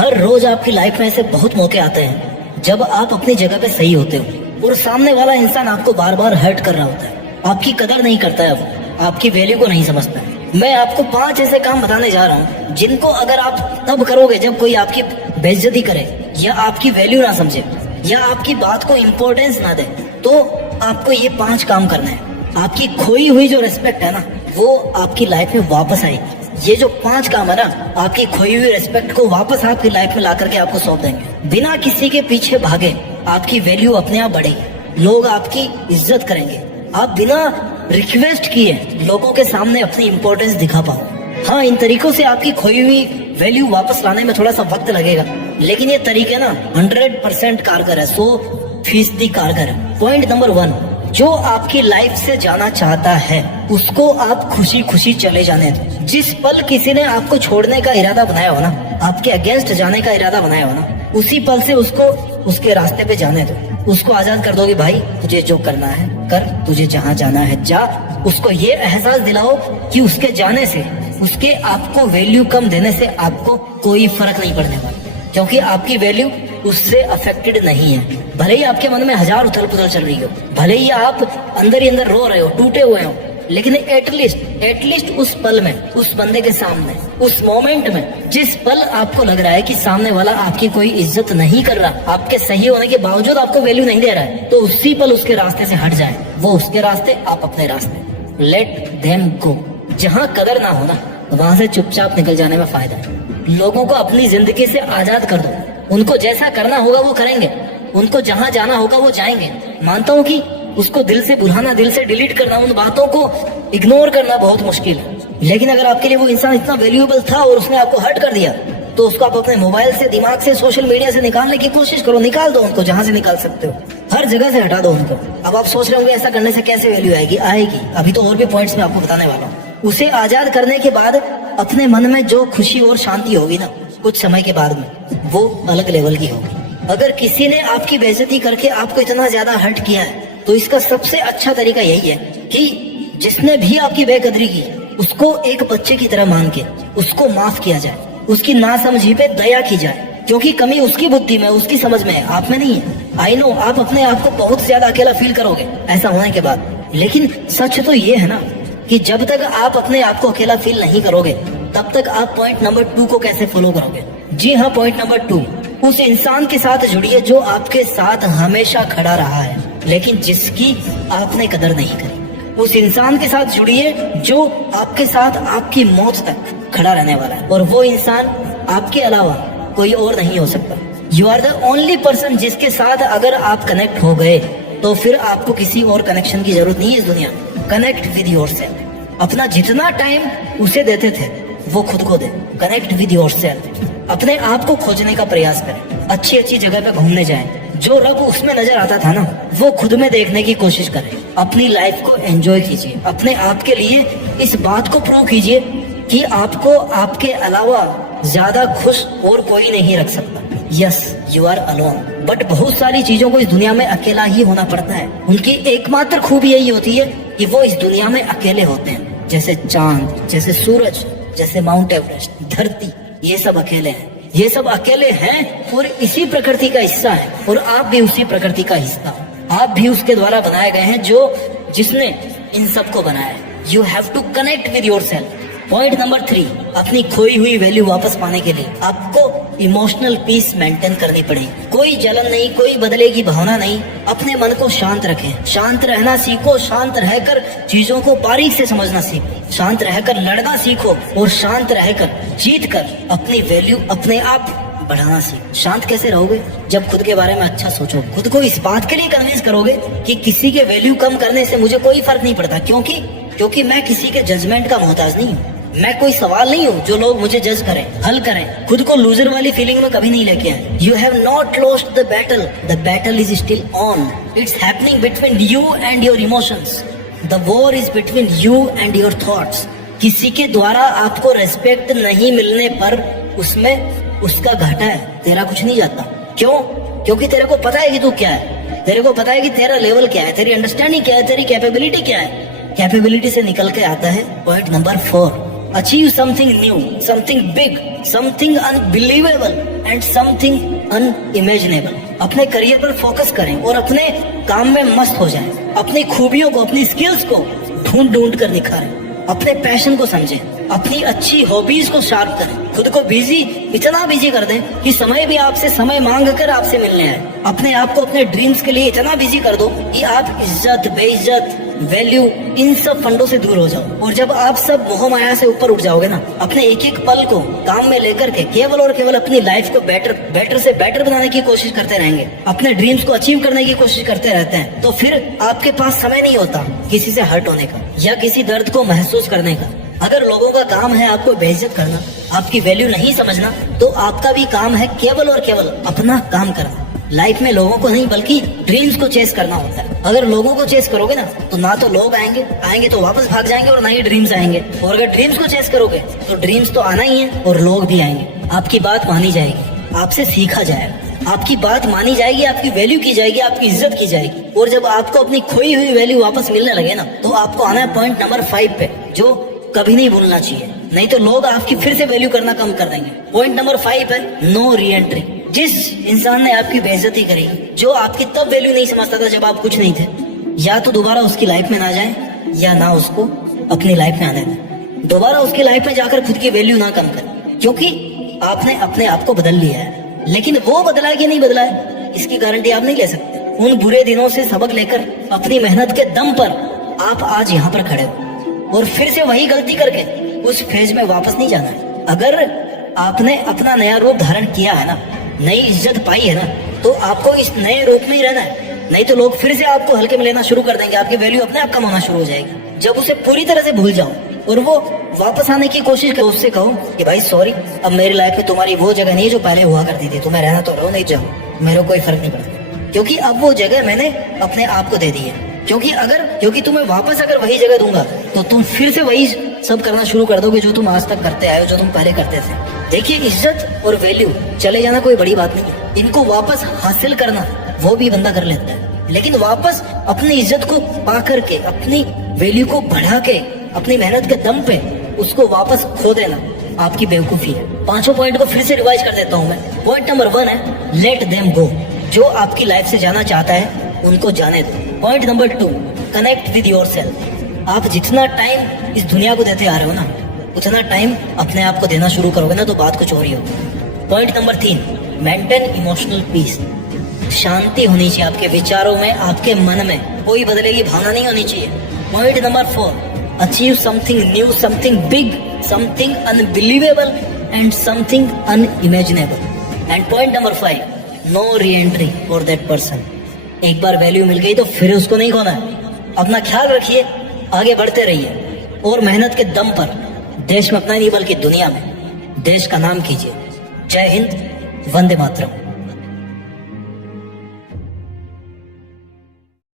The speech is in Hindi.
हर रोज आपकी लाइफ में ऐसे बहुत मौके आते हैं जब आप अपनी जगह पे सही होते हो और सामने वाला इंसान आपको बार बार हर्ट कर रहा होता है, आपकी कदर नहीं करता है, वो आपकी वैल्यू को नहीं समझता है। मैं आपको 5 ऐसे काम बताने जा रहा हूँ जिनको अगर आप तब करोगे जब कोई आपकी बेइज्जती करे या आपकी वैल्यू ना समझे या आपकी बात को इम्पोर्टेंस ना दे, तो आपको ये 5 काम करने हैं। आपकी खोई हुई जो रिस्पेक्ट है ना, वो आपकी लाइफ में वापस आएगी। ये जो 5 काम है ना, आपकी खोई हुई रिस्पेक्ट को वापस आपकी लाइफ में ला करके आपको सौंप देंगे। बिना किसी के पीछे भागे आपकी वैल्यू अपने आप बढ़ेगी, लोग आपकी इज्जत करेंगे। आप बिना रिक्वेस्ट किए लोगों के सामने अपनी इंपॉर्टेंस दिखा पाओ। हाँ, इन तरीकों से आपकी खोई हुई वैल्यू वापस लाने में थोड़ा सा वक्त लगेगा, लेकिन ये तरीके ना 100% कारगर है, 100% कारगर है। पॉइंट नंबर 1, जो आपकी लाइफ से जाना चाहता है उसको आप खुशी खुशी चले जाने दो। जिस पल किसी ने आपको छोड़ने का इरादा बनाया हो ना, आपके अगेंस्ट जाने का इरादा बनाया हो ना, उसी पल से उसको उसके रास्ते पे जाने दो। उसको आजाद कर दो कि भाई तुझे जो करना है कर, तुझे जहाँ जाना है जा। उसको ये एहसास दिलाओ कि उसके जाने से, उसके आपको वैल्यू कम देने से आपको कोई फर्क नहीं पड़ने वाला, क्योंकि आपकी वैल्यू उससे अफेक्टेड नहीं है। भले ही आपके मन में 1000 उथल पुथल चल रही हो, भले ही आप अंदर ही अंदर रो रहे हो, टूटे हुए हो, लेकिन एटलीस्ट उस पल में, उस बंदे के सामने, उस मोमेंट में, जिस पल आपको लग रहा है कि सामने वाला आपकी कोई इज्जत नहीं कर रहा, आपके सही होने के बावजूद आपको वैल्यू नहीं दे रहा है, तो उसी पल उसके रास्ते से हट जाए। वो उसके रास्ते, आप अपने रास्ते। Let them go. जहाँ कदर ना हो ना, वहां से चुपचाप निकल जाने में फायदा है। लोगों को अपनी जिंदगी से आजाद कर दो। उनको जैसा करना होगा वो करेंगे, उनको जहां जाना होगा वो जाएंगे। मानता हूँ कि उसको दिल से भुलाना, दिल से डिलीट करना, उन बातों को इग्नोर करना बहुत मुश्किल है, लेकिन अगर आपके लिए वो इंसान इतना वैल्यूएबल था और उसने आपको हर्ट कर दिया, तो उसको आप अपने मोबाइल से, दिमाग से, सोशल मीडिया से निकालने की कोशिश करो। निकाल दो उनको जहां से निकाल सकते हो, हर जगह से हटा दो उनको। अब आप सोच रहे होंगे ऐसा करने से कैसे वैल्यू आएगी? आएगी। अभी तो और भी पॉइंट्स मैं आपको बताने वाला हूँ। उसे आजाद करने के बाद अपने मन में जो खुशी और शांति होगी ना, कुछ समय के बाद में, वो अलग लेवल की होगी। अगर किसी ने आपकी बेइज्जती करके आपको इतना ज्यादा हर्ट किया है, तो इसका सबसे अच्छा तरीका यही है कि जिसने भी आपकी बेकदरी की, उसको एक बच्चे की तरह मान के उसको माफ किया जाए, उसकी नासमझी पे दया की जाए, क्योंकि कमी उसकी बुद्धि में, उसकी समझ में है, आप में नहीं है। आई नो आप अपने आप को बहुत ज्यादा अकेला फील करोगे ऐसा होने के बाद, लेकिन सच तो ये है ना कि जब तक आप अपने आप को अकेला फील नहीं करोगे, तब तक आप पॉइंट नंबर 2 को कैसे फॉलो करोगे? जी हाँ, पॉइंट नंबर 2, उस इंसान के साथ जुड़िए जो आपके साथ हमेशा खड़ा रहा है, लेकिन जिसकी आपने कदर नहीं करी। उस इंसान के साथ जुड़िए जो आपके साथ आपकी मौत तक खड़ा रहने वाला है, और वो इंसान आपके अलावा कोई और नहीं हो सकता। You are the only person जिसके साथ अगर आप कनेक्ट हो गए, तो फिर आपको किसी और कनेक्शन की जरूरत नहीं है इस दुनिया में। Connect with yourself. अपना जितना टाइम उसे देते थे वो खुद को दे। Connect with yourself. अपने आप को खोजने का प्रयास करें, अच्छी अच्छी जगह पे घूमने जाएं, जो रब उसमें नजर आता था ना, वो खुद में देखने की कोशिश करें। अपनी लाइफ को एंजॉय कीजिए। अपने आप के लिए इस बात को प्रूव कीजिए कि आपको आपके अलावा ज्यादा खुश और कोई नहीं रख सकता। Yes, you are alone, but बहुत सारी चीजों को इस दुनिया में अकेला ही होना पड़ता है। उनकी एकमात्र खूबी यही होती है कि वो इस दुनिया में अकेले होते हैं। जैसे चांद, जैसे सूरज, जैसे माउंट एवरेस्ट, धरती, ये सब अकेले हैं। ये सब अकेले हैं और इसी प्रकृति का हिस्सा है, और आप भी उसी प्रकृति का हिस्सा हो। आप भी उसके द्वारा बनाए गए हैं जिसने इन सबको बनाया है। You have to connect with yourself. Point number 3, अपनी खोई हुई वैल्यू वापस पाने के लिए आपको इमोशनल पीस मेंटेन करनी पड़ेगी। कोई जलन नहीं, कोई बदले की भावना नहीं। अपने मन को शांत रखें, शांत रहना सीखो, शांत रहकर चीजों को बारीक से समझना सीखो, शांत रहकर लड़ना सीखो, और शांत रहकर जीत कर अपनी वैल्यू अपने आप बढ़ाना सीखो। शांत कैसे रहोगे? जब खुद के बारे में अच्छा सोचो, खुद को इस बात के लिए कन्विंस करोगे कि किसी के वैल्यू कम करने से मुझे कोई फर्क नहीं पड़ता, क्योंकि मैं किसी के जजमेंट का मोहताज नहीं हूँ। मैं कोई सवाल नहीं हूँ जो लोग मुझे जज करें, हल करें। खुद को लूजर वाली फीलिंग में कभी नहीं लेके आए। You have not lost the battle is still on. It's happening between you and your emotions. The war is between you and your thoughts. किसी के द्वारा आपको रेस्पेक्ट नहीं मिलने पर उसमें उसका घाटा है, तेरा कुछ नहीं जाता। क्यों? क्योंकि तेरे को पता है कि तू क्या है, तेरे को पता है कि तेरा लेवल क्या है, तेरी अंडरस्टैंडिंग क्या है, तेरी कैपेबिलिटी क्या है। कैपेबिलिटी से निकल के आता है point number 4, achieve something new, something big, something unbelievable and something unimaginable. अपने करियर पर फोकस करें और अपने काम में मस्त हो जाएं। अपनी खूबियों को, अपनी स्किल्स को ढूंढ ढूंढ कर निखारें। अपने पैशन को समझें, अपनी अच्छी हॉबीज को शार्प करें। खुद को बिजी, इतना बिजी कर दें कि समय भी आपसे समय मांग कर आपसे मिलने आए। अपने आप को अपने ड्रीम्स के लिए इतना बिजी कर दो कि आप इज्जत, बेइज्जत, वैल्यू, इन सब फंडों से दूर हो जाओ। और जब आप सब मोह माया से ऊपर उठ जाओगे ना, अपने एक एक पल को काम में लेकर के केवल और केवल अपनी लाइफ को बेटर से बेटर बनाने की कोशिश करते रहेंगे, अपने ड्रीम्स को अचीव करने की कोशिश करते रहते हैं, तो फिर आपके पास समय नहीं होता किसी से हर्ट होने का या किसी दर्द को महसूस करने का। अगर लोगों का काम है आपको बेइज्जत करना, आपकी वैल्यू नहीं समझना, तो आपका भी काम है केवल और केवल अपना काम करना। लाइफ में लोगों को नहीं बल्कि ड्रीम्स को चेस करना होता है। अगर लोगों को चेस करोगे ना, तो ना तो लोग आएंगे तो वापस भाग जाएंगे, और ना ही ड्रीम्स आएंगे। और अगर ड्रीम्स को चेस करोगे तो ड्रीम्स तो आना ही है और लोग भी आएंगे। आपकी बात मानी जाएगी, आपसे सीखा जाएगा, आपकी बात मानी जाएगी, आपकी वैल्यू की जाएगी, आपकी इज्जत की जाएगी। और जब आपको अपनी खोई हुई वैल्यू वापस मिलने लगे ना, तो आपको आना है पॉइंट नंबर 5 पे, जो कभी नहीं भूलना चाहिए, नहीं तो लोग आपकी फिर से वैल्यू करना कम कर देंगे। पॉइंट नंबर 5 है नो री एंट्री। जिस इंसान ने आपकी बेइज्जती करी, जो आपकी तब वैल्यू नहीं समझता था जब आप कुछ नहीं थे, या तो दोबारा उसकी लाइफ में ना जाए या ना उसको अपनी लाइफ में आने दें। दोबारा उसकी लाइफ में जाकर खुद की वैल्यू ना कम करें, क्योंकि आपने अपने आप को बदल लिया है। लेकिन वो बदला है कि नहीं बदला है, इसकी गारंटी आप नहीं ले सकते। उन बुरे दिनों से सबक लेकर अपनी मेहनत के दम पर आप आज यहाँ पर खड़े हो, और फिर से वही गलती करके उस फेज में वापस नहीं जाना है। अगर आपने अपना नया रूप धारण किया है ना, नई इज्जत पाई है ना, तो आपको इस नए रूप में ही रहना है। नहीं तो लोग फिर से आपको हल्के में लेना शुरू कर देंगे, आपकी वैल्यू अपने आप कम होना शुरू हो जाएगी। जब उसे पूरी तरह से भूल जाओ और वो वापस आने की कोशिश करो, उससे कहो कि भाई सॉरी, अब मेरी लाइफ में तुम्हारी वो जगह नहीं है जो पहले हुआ करती थी, तुम्हें रहना तो रहो, नहीं जाओ, मेरे को कोई फर्क नहीं पड़ता, क्योंकि अब वो जगह मैंने अपने आप को दे दी है। क्योंकि तुम्हें वापस अगर वही जगह दूंगा तो तुम फिर से वही सब करना शुरू कर दोगे जो तुम आज तक करते आए हो, जो तुम पहले करते थे। देखिए, इज्जत और वैल्यू चले जाना कोई बड़ी बात नहीं है, इनको वापस हासिल करना वो भी बंदा कर लेता है। लेकिन वापस अपनी इज्जत को पा करके, अपनी वैल्यू को बढ़ा के, अपनी मेहनत के दम पे उसको वापस खो देना आपकी बेवकूफी है। 5 पॉइंट को फिर से रिवाइज कर देता हूँ मैं। पॉइंट नंबर 1 है लेट देम गो। जो आपकी लाइफ से जाना चाहता है उनको जाने दो। Point number 2, connect with yourself. आप जितना टाइम इस दुनिया को देते आ रहे हो ना, उतना टाइम अपने आप को देना शुरू करोगे ना, तो बात कुछ और ही होगी। Point number 3, maintain emotional peace. शांति होनी चाहिए आपके विचारों में, आपके मन में कोई बदले की भावना नहीं होनी चाहिए। Point number 4, achieve something new, something big, something unbelievable and something unimaginable. And point number 5, no re entry for that person. एक बार वैल्यू मिल गई तो फिर उसको नहीं खोना है। अपना ख्याल रखिए, आगे बढ़ते रहिए और मेहनत के दम पर देश में अपना नहीं बल्कि दुनिया में देश का नाम कीजिए। जय हिंद, वंदे मातरम।